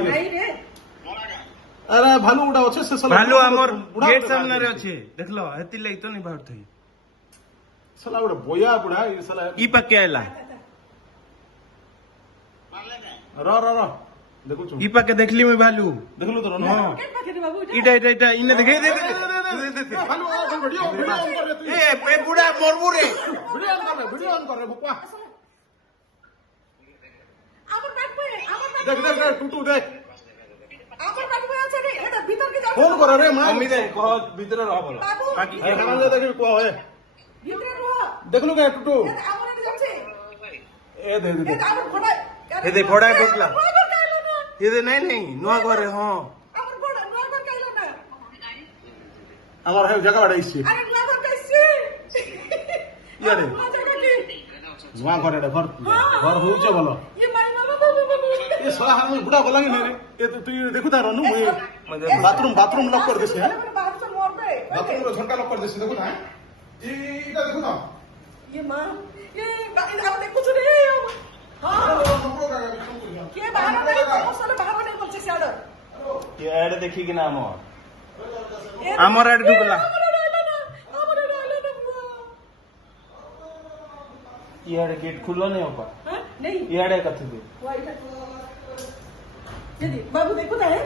ये नहीं रे अरे भालू गुड़ा अच्छे से भालू हमर गेट सामने रे अछि देखलो हेति लई तो नहीं बाहर थई साला गुड़ा बोया बुढ़ा ये साला ई पक्के आइला र र र देखो छु ई पक्के देखली मैं भालू देखलो तो ना हां केन पाके रे बाबू इटा इटा इटा इने देखे दे भालू वीडियो वीडियो ऑन कर रे ए बुढ़ा मरबू रे वीडियो ऑन कर रे बुपा আমার ব্যাগ पे देख देख देख टूटू देख আমার ব্যাগ पे আছে রে এটা ভিতর কি যাবে फोन कर रे मां अमी दे कह भीतर रह बोला बाबू बाकी ए खाना दे देख को है ভিতরে রহ देख लो क्या टूटू এটা আমার এনে যাচ্ছে ए दे दे এটা আমার ঘোড়া ए দে ঘোড়া ঢুকলা ये दे नहीं नहीं नुआ घरे हां আমার ঘোড়া নয় ঘর কাইলো না আমার है जगह बाड़ाइছি আরে নয় ঘর কাইছি ইয়ারে जुआ घर एडे घर घर होउचे बोलो ये माई बाबा बाबू बाबू ये साला हम बुढ़ा बोला कि नहीं रे ये तो तू देखु तार नु बाथरूम बाथरूम लॉक कर देसे हैं बाहर से मोड़ पे बाथरूम रो झंडा लॉक कर देसे देखु ता ई इटा देखु ता ये मां ये आपने कुछ नहीं हां के बाहर नहीं मसाला बाहर नहीं बोलছে স্যার ये ऐड देखी कि ना हमर ऐड ढुकला ये ऐड गेट खुलो नहीं होगा नहीं ये ऐड कथि दे बाबू देखो ना है